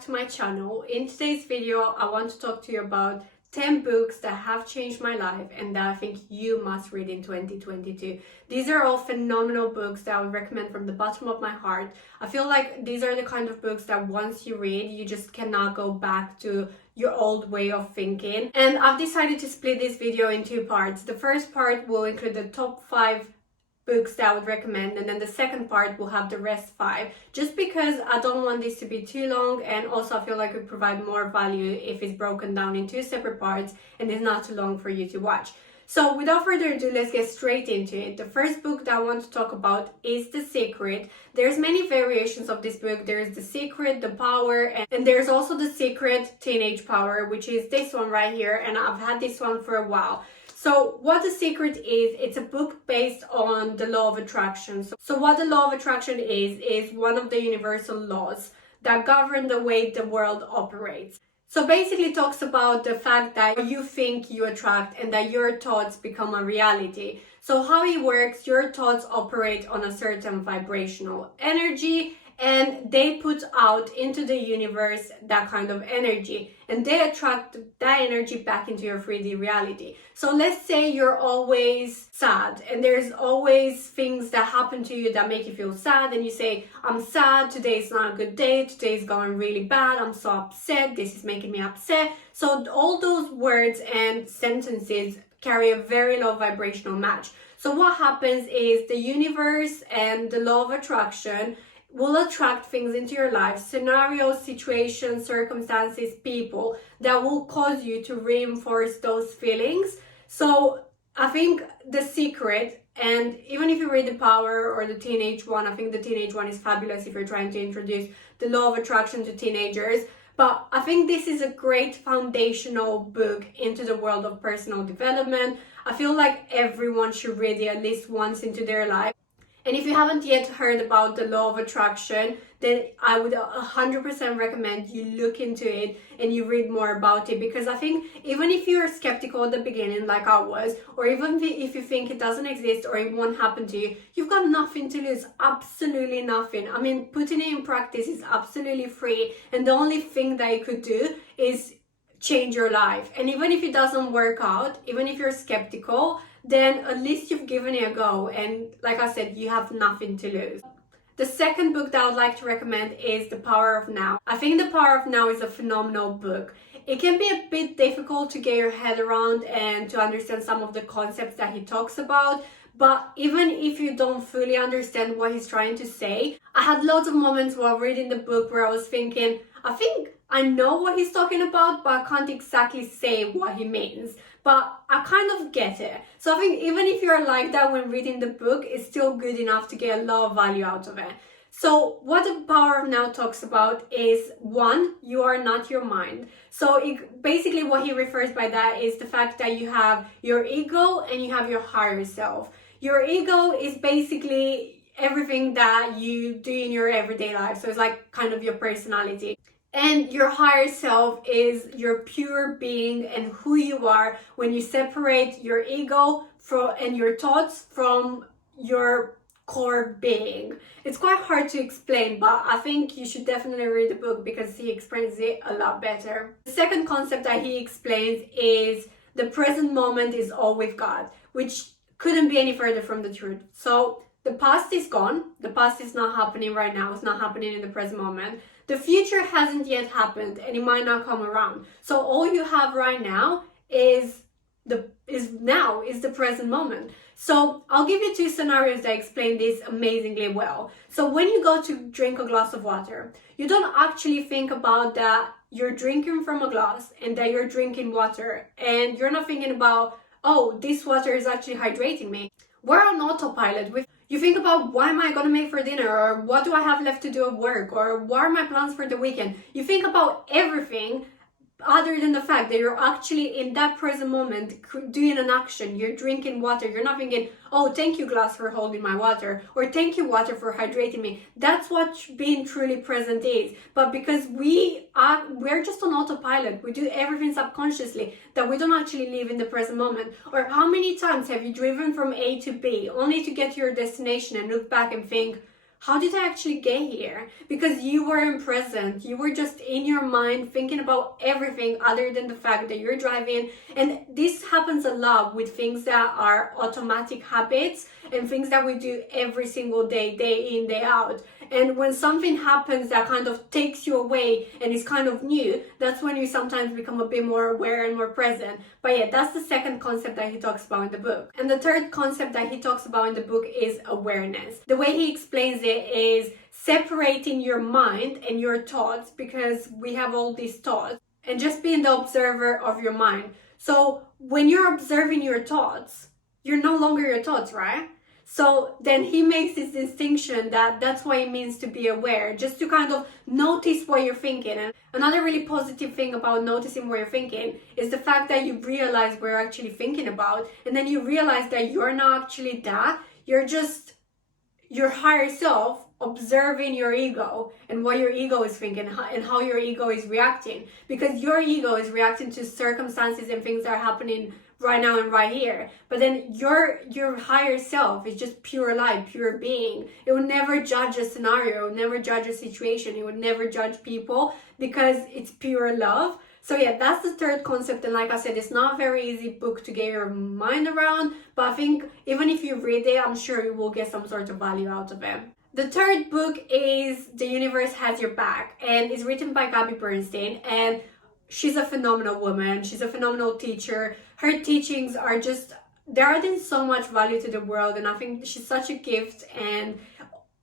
back to my channel. In today's video, I want to talk to you about 10 books that have changed my life and that I think you must read in 2022. These are all phenomenal books that I would recommend from the bottom of my heart. I feel like these are the kind of books that once you read, you just cannot go back to your old way of thinking. And I've decided to split this video in two parts. The first part will include the top 5 books that I would recommend, and then the second part will have the rest 5, just because I don't want this to be too long, and also I feel like it would provide more value if it's broken down in 2 separate parts and it's not too long for you to watch. So without further ado, let's get straight into it. The first book that I want to talk about is The Secret. There's many variations of this book. There's The Secret, The Power, and there's also The Secret Teenage Power, which is this one right here, and I've had this one for a while. So what The Secret is, it's a book based on the law of attraction. So what the law of attraction is one of the universal laws that govern the way the world operates. So basically it talks about the fact that you think you attract and that your thoughts become a reality. So how it works, your thoughts operate on a certain vibrational energy, and they put out into the universe that kind of energy, and they attract that energy back into your 3D reality. So let's say you're always sad and there's always things that happen to you that make you feel sad, and you say, I'm sad, today's not a good day, today's going really bad, I'm so upset, this is making me upset. So all those words and sentences carry a very low vibrational match. So what happens is the universe and the law of attraction will attract things into your life, scenarios, situations, circumstances, people that will cause you to reinforce those feelings. So I think The Secret, and even if you read The Power or the teenage one, I think the teenage one is fabulous if you're trying to introduce the law of attraction to teenagers. But I think this is a great foundational book into the world of personal development. I feel like everyone should read it at least once into their life. And if you haven't yet heard about the law of attraction, then I would 100% recommend you look into it and you read more about it, because I think even if you're skeptical at the beginning like I was, or even if you think it doesn't exist or it won't happen to you, you've got nothing to lose, absolutely nothing. I mean, putting it in practice is absolutely free, and the only thing that you could do is change your life. And even if it doesn't work out, even if you're skeptical, then at least you've given it a go, and like I said, you have nothing to lose. The second book that I would like to recommend is The Power of Now. I think The Power of Now is a phenomenal book. It can be a bit difficult to get your head around and to understand some of the concepts that he talks about, but even if you don't fully understand what he's trying to say, I had lots of moments while reading the book where I was thinking, I think I know what he's talking about, but I can't exactly say what he means. But I kind of get it. So I think even if you're like that when reading the book, it's still good enough to get a lot of value out of it. So what The Power of Now talks about is, 1, you are not your mind. So basically what he refers by that is the fact that you have your ego and you have your higher self. Your ego is basically everything that you do in your everyday life. So it's like kind of your personality. And your higher self is your pure being and who you are when you separate your ego and your thoughts from your core being. It's quite hard to explain, but I think you should definitely read the book because he explains it a lot better. The second concept that he explains is the present moment is all we've got, which couldn't be any further from the truth. So the past is gone. The past is not happening right now. It's not happening in the present moment. The future hasn't yet happened and it might not come around. So all you have right now is the present moment. So I'll give you 2 scenarios that explain this amazingly well. So when you go to drink a glass of water, you don't actually think about that you're drinking from a glass and that you're drinking water, and you're not thinking about, oh, this water is actually hydrating me. We're on autopilot. You think about, what am I going to make for dinner, or what do I have left to do at work, or what are my plans for the weekend. You think about everything other than the fact that you're actually in that present moment doing an action. You're drinking water. You're not thinking, oh, thank you glass for holding my water, or thank you water for hydrating me. That's what being truly present is. But because we're just on autopilot, we do everything subconsciously, that we don't actually live in the present moment. Or how many times have you driven from A to B only to get to your destination and look back and think, how did I actually get here? Because you weren't present. You were just in your mind thinking about everything other than the fact that you're driving. And this happens a lot with things that are automatic habits and things that we do every single day, day in, day out. And when something happens that kind of takes you away and is kind of new, that's when you sometimes become a bit more aware and more present. But yeah, that's the second concept that he talks about in the book. And the third concept that he talks about in the book is awareness. The way he explains it is separating your mind and your thoughts, because we have all these thoughts, and just being the observer of your mind. So when you're observing your thoughts, you're no longer your thoughts, right? So then he makes this distinction that that's what it means to be aware, just to kind of notice what you're thinking. And another really positive thing about noticing what you're thinking is the fact that you realize what you're actually thinking about, and then you realize that you're not actually that, you're just your higher self observing your ego and what your ego is thinking and how your ego is reacting, because your ego is reacting to circumstances and things that are happening right now and right here. But then your higher self is just pure light, pure being. It would never judge a scenario, it would never judge a situation, it would never judge people, because it's pure love. So yeah, that's the third concept. And like I said, it's not a very easy book to get your mind around, but I think even if you read it, I'm sure you will get some sort of value out of it. The third book is The Universe Has Your Back, and it's written by Gabby Bernstein, and she's a phenomenal woman. She's a phenomenal teacher. Her teachings are just, they're adding so much value to the world, and I think she's such a gift, and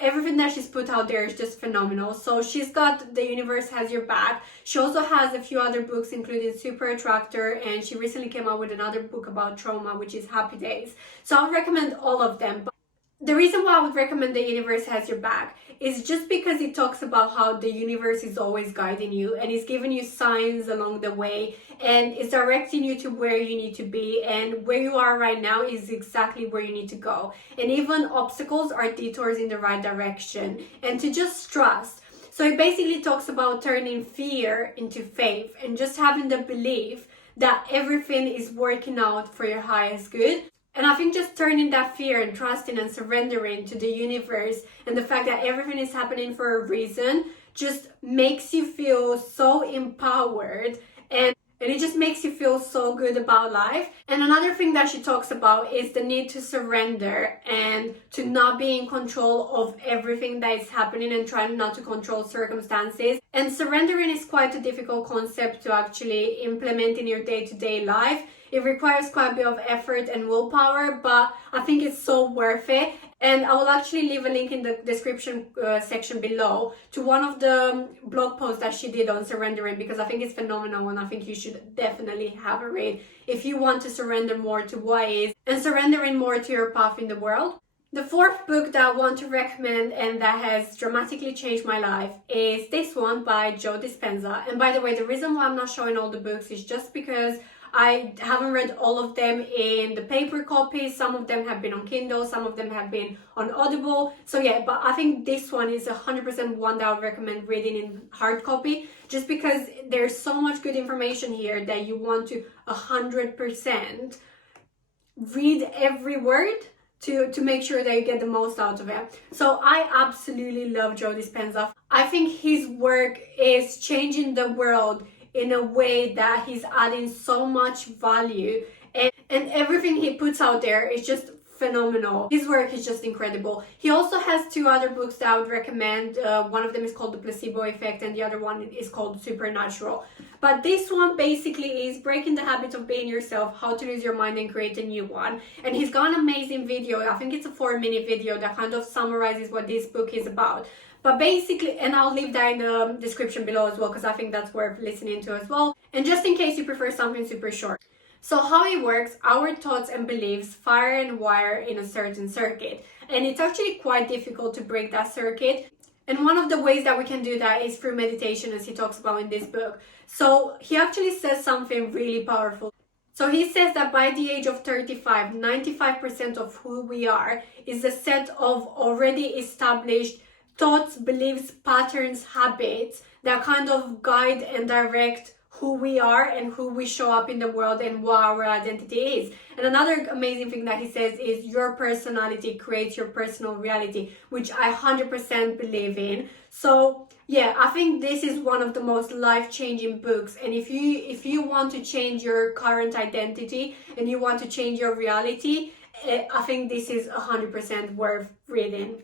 everything that she's put out there is just phenomenal. So she's got The Universe Has Your Back. She also has a few other books, including Super Attractor, and she recently came out with another book about trauma, which is Happy Days. So I'll recommend all of them. But the reason why I would recommend The Universe Has Your Back is just because it talks about how the universe is always guiding you and is giving you signs along the way and is directing you to where you need to be, and where you are right now is exactly where you need to go. And even obstacles are detours in the right direction, and to just trust. So it basically talks about turning fear into faith and just having the belief that everything is working out for your highest good. And I think just turning that fear and trusting and surrendering to the universe and the fact that everything is happening for a reason just makes you feel so empowered, and it just makes you feel so good about life. And another thing that she talks about is the need to surrender and to not be in control of everything that is happening and trying not to control circumstances. And surrendering is quite a difficult concept to actually implement in your day-to-day life. It requires quite a bit of effort and willpower, but I think it's so worth it. And I will actually leave a link in the description section below to one of the blog posts that she did on surrendering, because I think it's phenomenal and I think you should definitely have a read if you want to surrender more to what is and surrendering more to your path in the world. The fourth book that I want to recommend and that has dramatically changed my life is this one by Joe Dispenza. And by the way, the reason why I'm not showing all the books is just because I haven't read all of them in the paper copy. Some of them have been on Kindle, some of them have been on Audible. So yeah, but I think this one is 100% one that I would recommend reading in hard copy, just because there's so much good information here that you want to 100% read every word to make sure that you get the most out of it. So I absolutely love Joe Dispenza. I think his work is changing the world in a way that he's adding so much value, and everything he puts out there is just phenomenal. His work is just incredible. He also has two other books that I would recommend. One of them is called The Placebo Effect and the other one is called Supernatural. But this one basically is breaking the habit of being yourself, how to lose your mind and create a new one. And he's got an amazing video. I think it's a 4-minute video that kind of summarizes what this book is about. But basically, and I'll leave that in the description below as well, because I think that's worth listening to as well. And just in case you prefer something super short. So how it works, our thoughts and beliefs fire and wire in a certain circuit. And it's actually quite difficult to break that circuit. And one of the ways that we can do that is through meditation, as he talks about in this book. So he actually says something really powerful. So he says that by the age of 35, 95% of who we are is a set of already established thoughts, beliefs, patterns, habits that kind of guide and direct who we are and who we show up in the world and what our identity is. And another amazing thing that he says is your personality creates your personal reality, which I 100% believe in. So yeah, I think this is one of the most life-changing books. And if you want to change your current identity and you want to change your reality, I think this is 100% worth reading.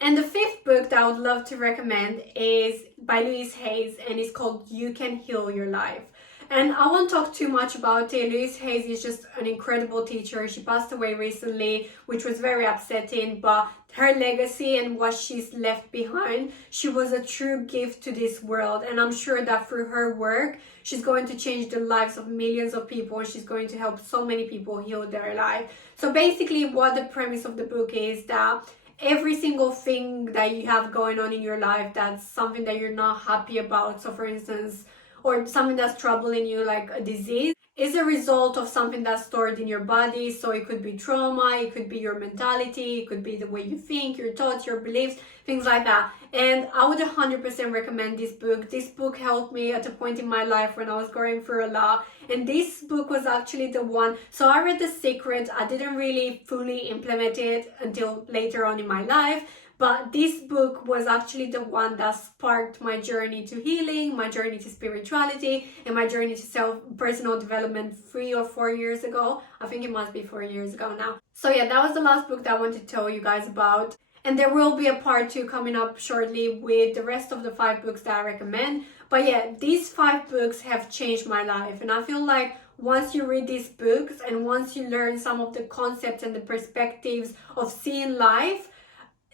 And the fifth book that I would love to recommend is by Louise Hayes, and it's called You Can Heal Your Life. And I won't talk too much about it. Louise Hayes is just an incredible teacher. She passed away recently, which was very upsetting, but her legacy and what she's left behind, she was a true gift to this world. And I'm sure that through her work, she's going to change the lives of millions of people. She's going to help so many people heal their life. So basically what the premise of the book is that every single thing that you have going on in your life that's something that you're not happy about, so for instance, or something that's troubling you like a disease, is a result of something that's stored in your body. So it could be trauma, it could be your mentality, it could be the way you think, your thoughts, your beliefs, things like that. And I would 100% recommend this book. This book helped me at a point in my life when I was going through a lot. And this book was actually the one. So I read The Secret. I didn't really fully implement it until later on in my life. But this book was actually the one that sparked my journey to healing, my journey to spirituality, and my journey to personal development 3 or 4 years ago. I think it must be 4 years ago now. So yeah, that was the last book that I wanted to tell you guys about. And there will be a part 2 coming up shortly with the rest of the 5 books that I recommend. But yeah, these 5 books have changed my life. And I feel like once you read these books and once you learn some of the concepts and the perspectives of seeing life,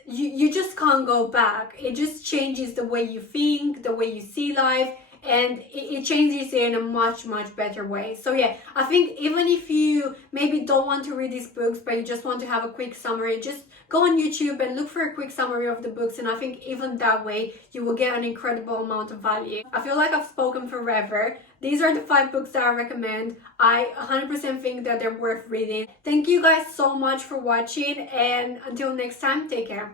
you just can't go back. It just changes the way you think, the way you see life, and it changes it in a much better way. So yeah, I think even if you maybe don't want to read these books but you just want to have a quick summary, just go on YouTube and look for a quick summary of the books, and I think even that way you will get an incredible amount of value. I feel like I've spoken forever. These are the 5 books that I recommend. I 100% think that they're worth reading. Thank you guys so much for watching, and until next time, take care.